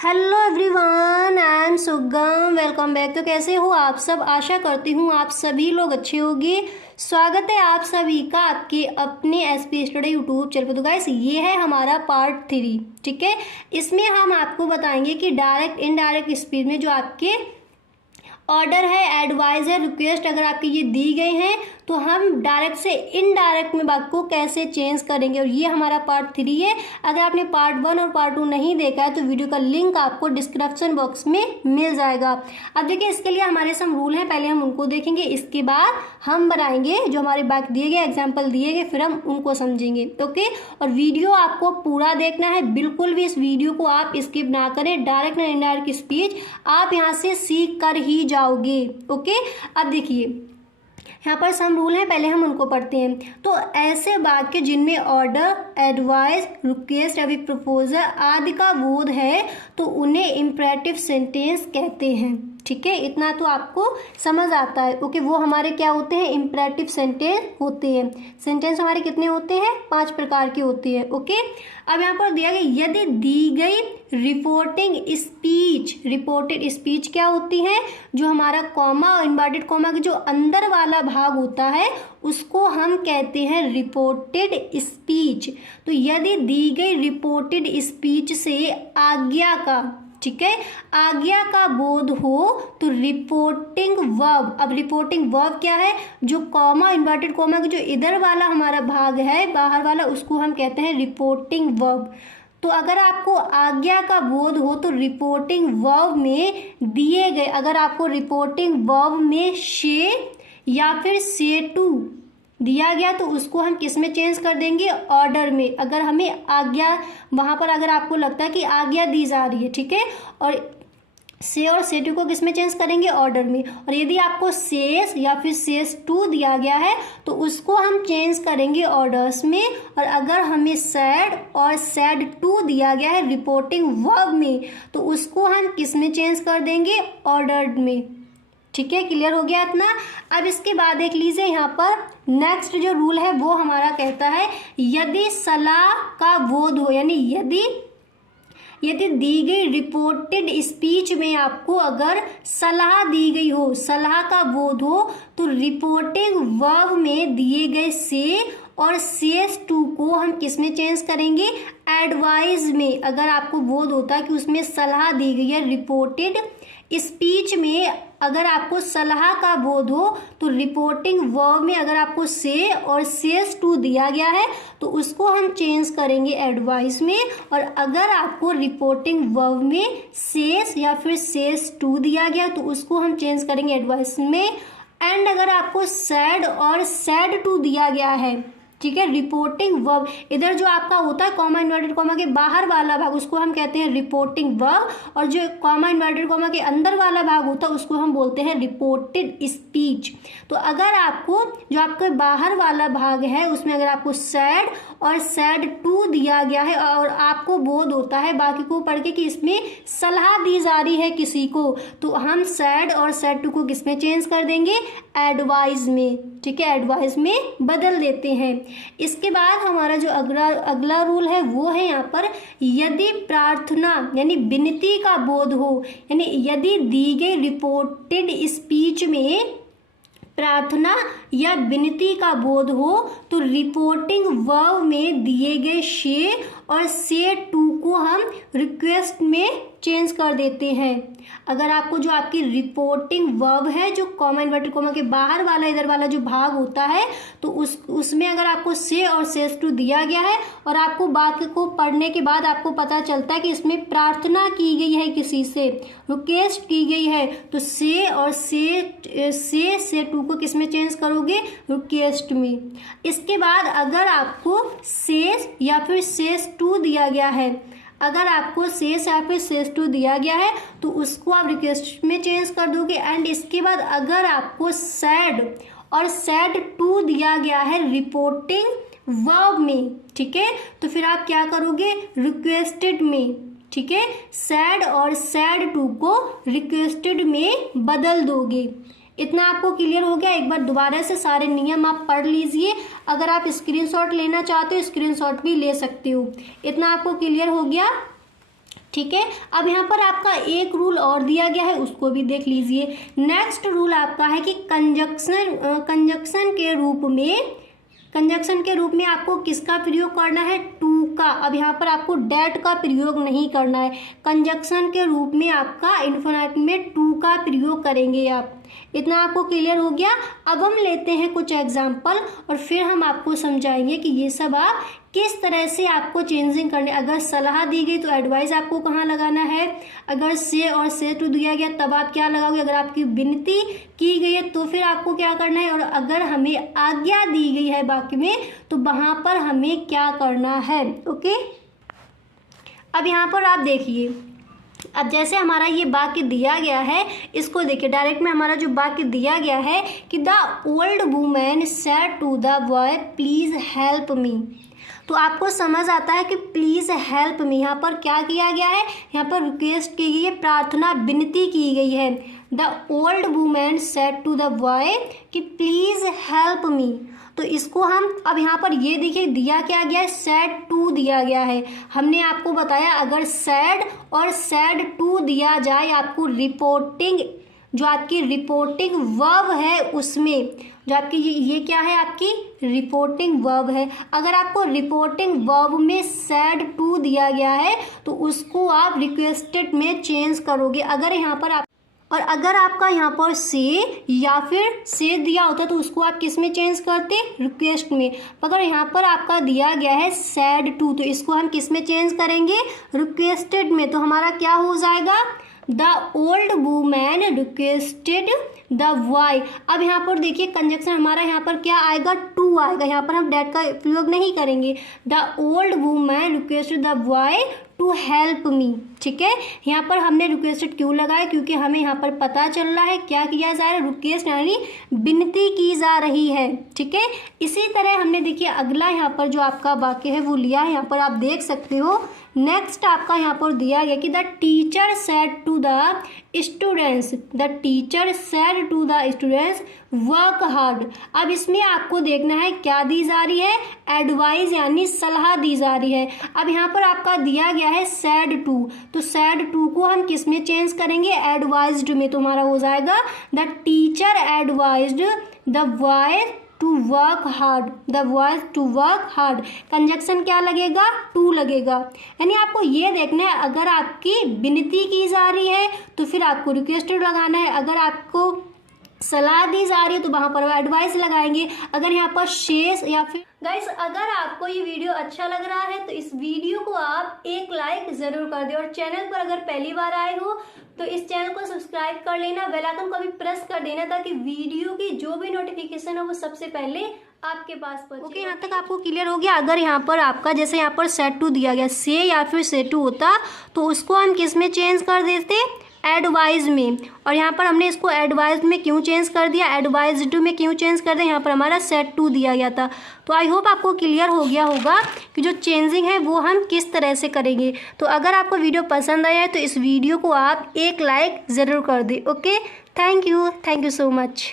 Hello everyone, I am सुगम। Welcome back. तो कैसे हो आप सब? आशा करती हूँ आप सभी लोग अच्छे होंगे। स्वागत है आप सभी का आपके अपने एसपी स्टडी यूट्यूब चैनल पर। तो गाइस, ये है हमारा पार्ट 3। ठीक है, इसमें हम आपको बताएंगे कि डायरेक्ट इनडायरेक्ट स्पीच में जो आपके ऑर्डर है, एडवाइस है, रिक्वेस्ट अगर आपकी ये दी गई हैं तो हम डायरेक्ट से इनडायरेक्ट में बात को कैसे चेंज करेंगे। और ये हमारा पार्ट 3 है। अगर आपने पार्ट 1 और पार्ट 2 नहीं देखा है तो वीडियो का लिंक आपको डिस्क्रिप्शन बॉक्स में मिल जाएगा। अब देखिए, इसके लिए हमारे सम रूल हैं, पहले हम उनको देखेंगे, इसके बाद हम बनाएंगे जो हमारे बाकी दिए गए एग्जाम्पल दिए गए, फिर हम उनको समझेंगे। ओके, और वीडियो आपको पूरा देखना है, बिल्कुल भी इस वीडियो को आप स्किप ना करें। डायरेक्ट और इनडायरेक्ट स्पीच आप यहाँ से सीख कर ही जाओगे। ओके, अब देखिए यहाँ पर सम रूल हैं, पहले हम उनको पढ़ते हैं। तो ऐसे वाक्य जिनमें ऑर्डर, एडवाइस, रिक्वेस्ट या प्रपोजल आदि का बोध है तो उन्हें इम्परेटिव सेंटेंस कहते हैं। ठीक है, इतना तो आपको समझ आता है। ओके, वो हमारे क्या होते हैं? इम्परेटिव सेंटेंस होते हैं। सेंटेंस हमारे कितने होते हैं? 5 प्रकार के होते हैं। ओके, अब यहाँ पर दिया गया, यदि दी गई रिपोर्टेड स्पीच क्या होती है? जो हमारा कॉमा और इन्वर्टेड कॉमा के जो अंदर वाला भाग होता है उसको हम कहते हैं रिपोर्टेड स्पीच। तो यदि दी गई रिपोर्टेड स्पीच से आज्ञा का, ठीक है, आज्ञा का बोध हो तो रिपोर्टिंग वर्ब। अब रिपोर्टिंग वर्ब क्या है? जो कॉमा, इन्वर्टेड कॉमा का जो इधर वाला हमारा भाग है, बाहर वाला, उसको हम कहते हैं रिपोर्टिंग वर्ब। तो अगर आपको आज्ञा का बोध हो तो रिपोर्टिंग वर्ब में दिए गए, अगर आपको रिपोर्टिंग वर्ब में से या फिर से टू दिया गया तो उसको हम किस में चेंज कर देंगे? ऑर्डर में। अगर हमें आज्ञा, वहाँ पर अगर आपको लगता है कि आज्ञा दी जा रही है, ठीक है, और से और से टू को किस में चेंज करेंगे? ऑर्डर में। और यदि आपको सेस या फिर सेस टू दिया गया है तो उसको हम चेंज करेंगे ऑर्डर्स में। और अगर हमें सैड और सैड टू दिया गया है रिपोर्टिंग वर्ब में तो उसको हम किस में चेंज कर देंगे? ऑर्डर्ड में। ठीक है, क्लियर हो गया इतना? अब इसके बाद देख लीजिए, यहाँ पर नेक्स्ट जो रूल है वो हमारा कहता है, यदि सलाह का बोध हो, यानी यदि दी गई रिपोर्टेड स्पीच में आपको अगर सलाह दी गई हो, सलाह का बोध हो, तो रिपोर्टिंग वर्ब में दिए गए से और सेस टू को हम किस में चेंज करेंगे? एडवाइस में। अगर आपको बोध होता है कि उसमें सलाह दी गई है, रिपोर्टेड स्पीच में अगर आपको सलाह का बोध हो तो रिपोर्टिंग वर्ब में अगर आपको से और सेस टू दिया गया है तो उसको हम चेंज करेंगे एडवाइस में। और अगर आपको रिपोर्टिंग वर्ब में सेस या फिर सेस टू दिया गया तो उसको हम चेंज करेंगे एडवाइस में। एंड अगर आपको सैड और सैड टू दिया गया है, ठीक है, रिपोर्टिंग वर्ब, इधर जो आपका होता है कॉमा इन्वर्टेड कॉमा के बाहर वाला भाग उसको हम कहते हैं रिपोर्टिंग वर्ब, और जो कॉमा इन्वर्टेड कॉमा के अंदर वाला भाग होता है उसको हम बोलते हैं रिपोर्टेड स्पीच। तो अगर आपको जो आपके बाहर वाला भाग है उसमें अगर आपको सैड और सैड टू दिया गया है और आपको बोध होता है बाकी को पढ़ के कि इसमें सलाह दी जा रही है किसी को, तो हम सैड और सैड टू को किस में चेंज कर देंगे? एडवाइस में। ठीक है, एडवाइस में बदल देते हैं। इसके बाद हमारा जो अगला रूल है वो है यहाँ पर, यदि प्रार्थना यानी विनती का बोध हो, यानी यदि दी गई रिपोर्टेड स्पीच में प्रार्थना या विनती का बोध हो तो रिपोर्टिंग वर्ब में दिए गए से और से टू को हम रिक्वेस्ट में चेंज कर देते हैं। अगर आपको जो आपकी रिपोर्टिंग वर्ब है जो कॉमा इन्वर्टेड कॉमा के बाहर वाला इधर वाला जो भाग होता है तो उसमें अगर आपको से और सेस टू दिया गया है और आपको बात को पढ़ने के बाद आपको पता चलता है कि इसमें प्रार्थना की गई है, किसी से रिक्वेस्ट की गई है, तो से और से टू को किस में चेंज करोगे? रिक्वेस्ट में। इसके बाद अगर आपको सेस या फिर सेस टू दिया गया है, अगर आपको सेस या फिर सेस टू दिया गया है तो उसको आप रिक्वेस्ट में चेंज कर दोगे। एंड इसके बाद अगर आपको सैड और सैड टू दिया गया है रिपोर्टिंग वर्ब में, ठीक है, तो फिर आप क्या करोगे? रिक्वेस्टेड में। ठीक है, सैड और सैड टू को रिक्वेस्टेड में बदल दोगे। इतना आपको क्लियर हो गया? एक बार दोबारा से सारे नियम आप पढ़ लीजिए। अगर आप स्क्रीनशॉट लेना चाहते हो स्क्रीनशॉट भी ले सकते हो। इतना आपको क्लियर हो गया? ठीक है। अब यहाँ पर आपका एक रूल और दिया गया है, उसको भी देख लीजिए। नेक्स्ट रूल आपका है कि कंजक्शन के रूप में आपको किसका प्रयोग करना है, टू का। अब यहाँ पर आपको डेट का प्रयोग नहीं करना है, कंजक्शन के रूप में आपका इन्फिनिट में टू का प्रयोग करेंगे आप। इतना आपको क्लियर हो गया। अब हम लेते हैं कुछ एग्जाम्पल और फिर हम आपको समझाएंगे कि ये सब आप किस तरह से आपको चेंजिंग करने। अगर सलाह दी गई तो एडवाइस आपको कहाँ लगाना है, अगर से और से टू दिया गया तब आप क्या लगाओगे, अगर आपकी विनती की गई है तो फिर आपको क्या करना है, और अगर हमें आज्ञा दी गई है वाक्य में तो वहाँ पर हमें क्या करना है। ओके, अब यहाँ पर आप देखिए, अब जैसे हमारा ये वाक्य दिया गया है, इसको देखिए डायरेक्ट में हमारा जो वाक्य दिया गया है कि the old women said to the boy please help me. तो आपको समझ आता है कि प्लीज़ हेल्प मी यहाँ पर क्या किया गया है, यहाँ पर रिक्वेस्ट की गई है, प्रार्थना विनती की गई है। The old women said to the boy कि प्लीज़ हेल्प मी। तो इसको हम अब यहाँ पर ये देखिए दिया क्या गया है, सैड टू दिया गया है। हमने आपको बताया अगर सैड और सैड टू दिया जाए आपको रिपोर्टिंग, जो आपकी रिपोर्टिंग वर्ब है उसमें, जो आपकी ये क्या है, आपकी रिपोर्टिंग वर्ब है। अगर आपको रिपोर्टिंग वर्ब में सैड टू दिया गया है तो उसको आप रिक्वेस्टेड में चेंज करोगे। अगर यहाँ पर आप और अगर आपका यहाँ पर से या फिर से दिया होता तो उसको आप किस में चेंज करते, रिक्वेस्ट में। अगर यहाँ पर आपका दिया गया है सैड टू तो इसको हम किस में चेंज करेंगे, रिक्वेस्टेड में। तो हमारा क्या हो जाएगा, the old women requested the boy. अब यहाँ पर देखिए कंजक्शन हमारा यहाँ पर क्या आएगा, टू आएगा। यहाँ पर हम डेट का प्रयोग नहीं करेंगे। The old women requested the boy to help me. ठीक है, यहाँ पर हमने रिक्वेस्टेड क्यों लगाया, क्योंकि हमें यहाँ पर पता चल रहा है क्या किया जा रहा है, रिक्वेस्ट यानी विनती की जा रही है। ठीक है, इसी तरह हमने देखिए अगला यहाँ पर जो आपका वाक्य है वो लिया है, यहाँ पर आप देख सकते हो। नेक्स्ट आपका यहाँ पर दिया गया कि the teacher said to the students, the teacher said to the students work hard. अब इसमें आपको देखना है क्या दी जा रही है, एडवाइस यानी सलाह दी जा रही है। अब यहाँ पर आपका दिया गया है सैड टू, तो सैड टू को हम किस में चेंज करेंगे, एडवाइज्ड में। तो हमारा हो जाएगा the teacher advised the boy to work hard, the boys to work hard. Conjunction क्या लगेगा, टू लगेगा। यानी आपको ये देखना है अगर आपकी विनती की जा रही है तो फिर आपको रिक्वेस्टेड लगाना है, अगर आपको सलाह दी जा रही है तो वहाँ पर एडवाइस लगाएंगे। अगर यहाँ पर शेष या फिर गाइस, अगर आपको ये वीडियो अच्छा लग रहा है तो इस वीडियो को आप एक लाइक जरूर कर दें, और चैनल पर अगर पहली बार आए हो तो इस चैनल को सब्सक्राइब कर लेना, बेल आइकन को भी प्रेस कर देना ताकि वीडियो की जो भी नोटिफिकेशन है वो सबसे पहले आपके पास पहुंचे। ओके, यहाँ तक आपको क्लियर हो गया। अगर यहाँ पर आपका जैसे यहाँ पर सेड टू दिया गया, से या फिर से टू होता तो उसको हम किस में चेंज कर देते, एडवाइज में। और यहाँ पर हमने इसको एडवाइज में क्यों चेंज कर दिया, एडवाइज्ड में क्यों चेंज कर दिया, यहाँ पर हमारा सेड टू दिया गया था। तो आई होप आपको क्लियर हो गया होगा कि जो चेंजिंग है वो हम किस तरह से करेंगे। तो अगर आपको वीडियो पसंद आया है तो इस वीडियो को आप एक लाइक ज़रूर कर दें। Okay, thank you so much.